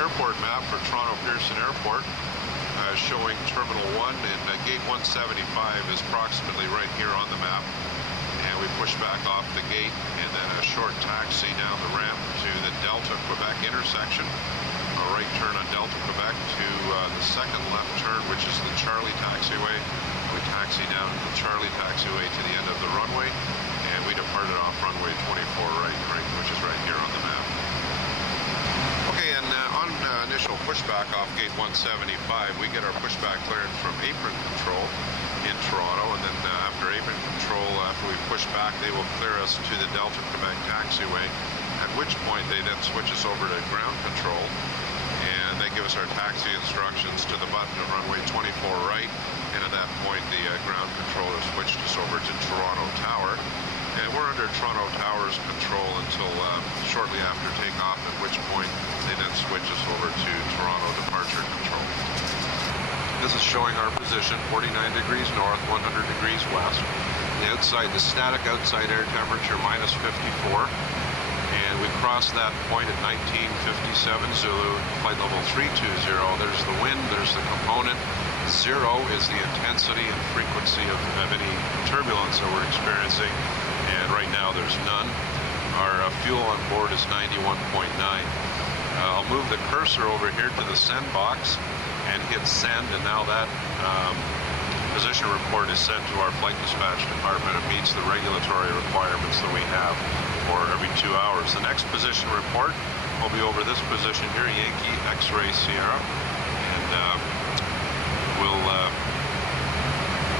airport map for Toronto Pearson Airport showing Terminal 1, and Gate 175 is approximately right here on the map. And we push back off the gate and then a short taxi down the ramp to the Delta Quebec intersection. A right turn on Delta Quebec to the second left turn, which is the Charlie taxiway. We taxi down the Charlie taxiway to the end of the runway, and we departed off runway 24 right, which is right here on the map. Okay, and on initial pushback off Gate 175, we get our pushback clearance from apron control in Toronto, and then after apron control, after we push back, they will clear us to the Delta Quebec taxiway, at which point they then switch us over to ground control, and they give us our taxi instructions to the button of runway 24 right, and at that point the ground controller switched us over to Toronto Tower, and we're under Toronto Tower's control until shortly after takeoff, at which point they then switch us over to Toronto Departure Control. This is showing our position, 49 degrees north, 100 degrees west. The static outside air temperature minus 54. And we crossed that point at 1957 Zulu, flight level 320. There's the wind, there's the component. 0 is the intensity and frequency of any turbulence that we're experiencing. And right now there's none. Our fuel on board is 91.9. I'll move the cursor over here to the send box and hit send, and now that position report is sent to our flight dispatch department. It meets the regulatory requirements that we have for every 2 hours. The next position report will be over this position here, Yankee X-Ray Sierra, and we'll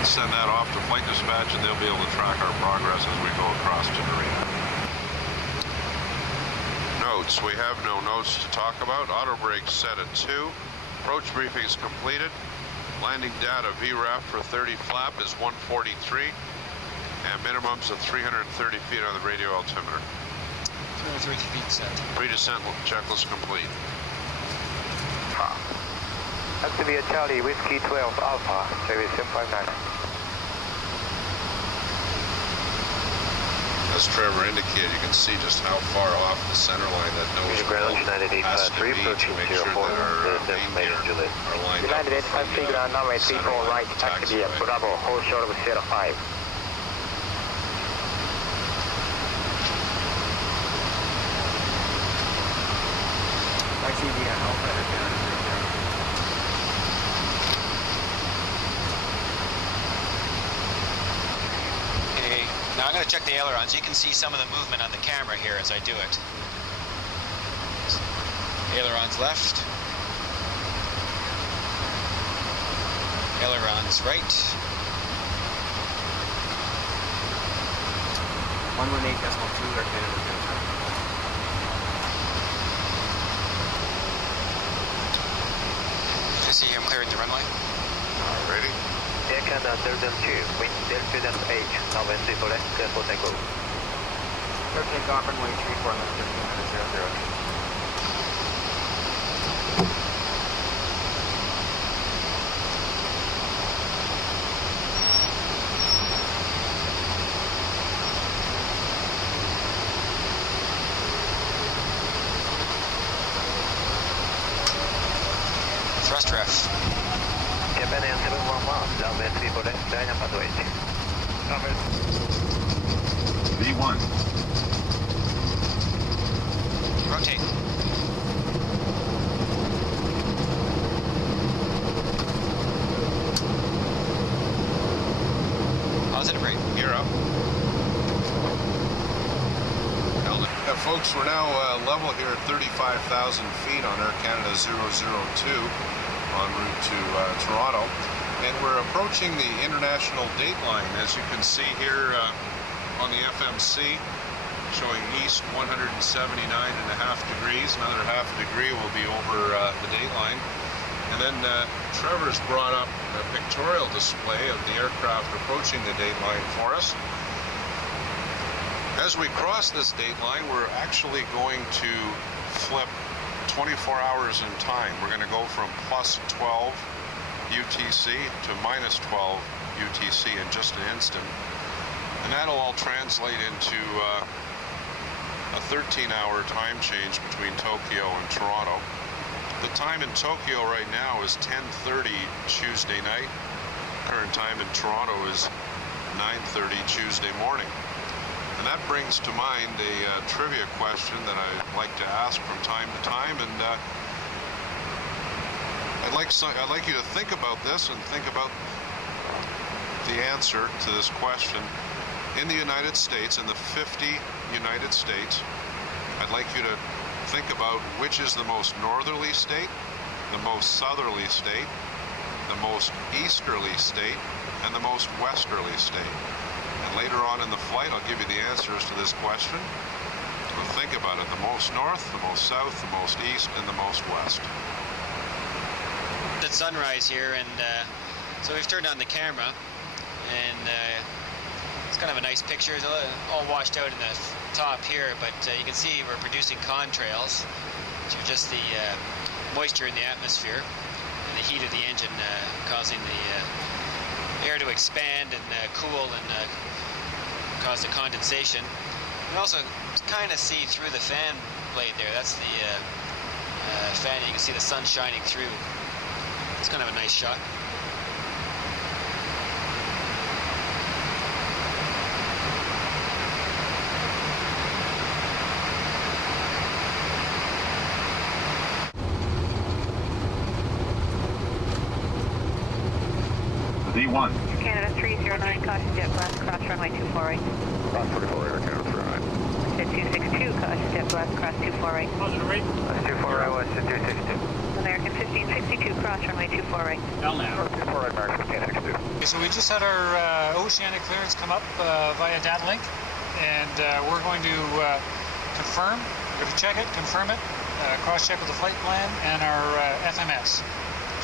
send that off to flight dispatch, and they'll be able to track our progress as we go across to Marina. Notes. We have no notes to talk about. Auto brakes set at 2. Approach briefing is completed. Landing data VRAF for 30 flap is 143, and minimums of 330 feet on the radio altimeter. 330 feet descent. Pre-descent checklist complete. Activate Charlie, Whiskey 12 Alpha, service 759. As Trevor indicated, you can see just how far off the center line that nose ground has to be to make sure that our main gear are lined up. United 85 ground runway 34 right, activate Bravo, hold short of 05. I see the Alpha down. Now I'm going to check the ailerons. You can see some of the movement on the camera here as I do it. Ailerons left. Ailerons right. 118.2 or You see him clearing the runway. Ready? Air Canada 002, wind Delta 8, now wind 3 left, clear for takeoff. Clear takeoff runway 34 left, 1300. Thrust ref. Japan Air 711, down wind 3 left, line up at 8. V1. Rotate. Positive rate. Gear up. Folks, we're now level here at 35,000 feet on Air Canada 002 en route to Toronto, and we're approaching the international dateline. As you can see here on the FMC, showing east 179.5 degrees. Another half a degree will be over the dateline. And then Trevor's brought up a pictorial display of the aircraft approaching the dateline for us. As we cross this dateline, we're actually going to flip 24 hours in time. We're going to go from plus 12 UTC to minus 12 UTC in just an instant. And that'll all translate into a 13-hour time change between Tokyo and Toronto. The time in Tokyo right now is 10:30 Tuesday night. Current time in Toronto is 9:30 Tuesday morning. And that brings to mind a trivia question that I like to ask from time to time, and I'd like you to think about this and think about the answer to this question. In the United States, in the 50 United States, I'd like you to think about which is the most northerly state, the most southerly state, the most easterly state, and the most westerly state. And later on in the flight, I'll give you the answers to this question. So think about it: the most north, the most south, the most east, and the most west. It's sunrise here, and so we've turned on the camera, and it's kind of a nice picture. It's all washed out in the top here, but you can see we're producing contrails, which are just the moisture in the atmosphere and the heat of the engine causing the air to expand and cool and cause the condensation. You can also kind of see through the fan blade there. That's the fan. You can see the sun shining through. It's kind of a nice shot. Z1. Canada 309, caution jet blast, cross runway 248. Cross 44, Air Canada 309. Jet 262, caution jet blast, cross 248. Positive rate. 248, West 262. American 1562, cross runway 248. Down now. 248, American 1562. Okay, so we just had our Oceanic clearance come up via dateline, and we're going to confirm, we're going to check it, confirm it, cross-check with the flight plan and our FMS.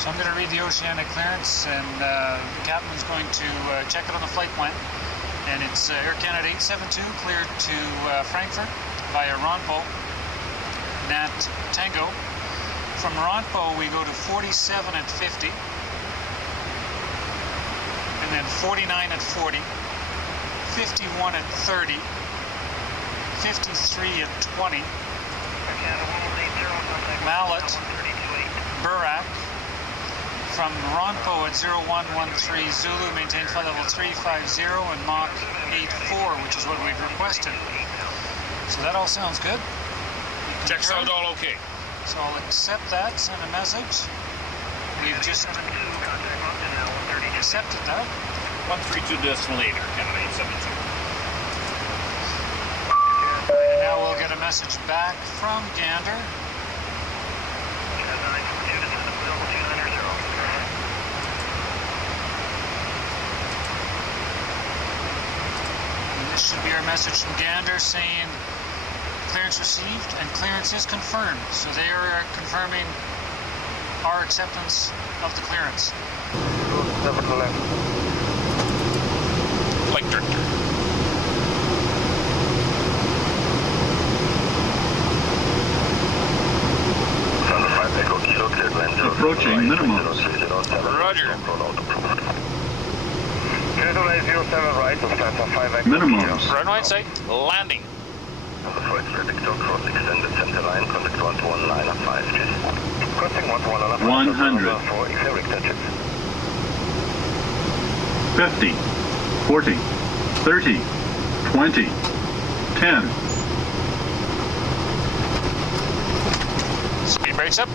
So I'm going to read the Oceanic clearance, and the captain's going to check it on the flight plan. And it's Air Canada 872 cleared to Frankfurt via Ronpo, Nat Tango. From Ronpo we go to 47 at 50, and then 49 at 40, 51 at 30, 53 at 20, Mallet, Burak. From Ronpo at 0113 Zulu, maintain flight level 350 and Mach 84, which is what we've requested. So that all sounds good. Checks out all okay. So I'll accept that, send a message. We've just accepted that. 132.8, Canada 872. And now we'll get a message back from Gander. This should be our message from Gander saying clearance received and clearance is confirmed. So they are confirming our acceptance of the clearance. 7 to left. Flight director. Approaching minimum. Roger. Minimums. Runway in sight. Landing. 100. 50. 40. 30. 20. 10. Speed brakes up.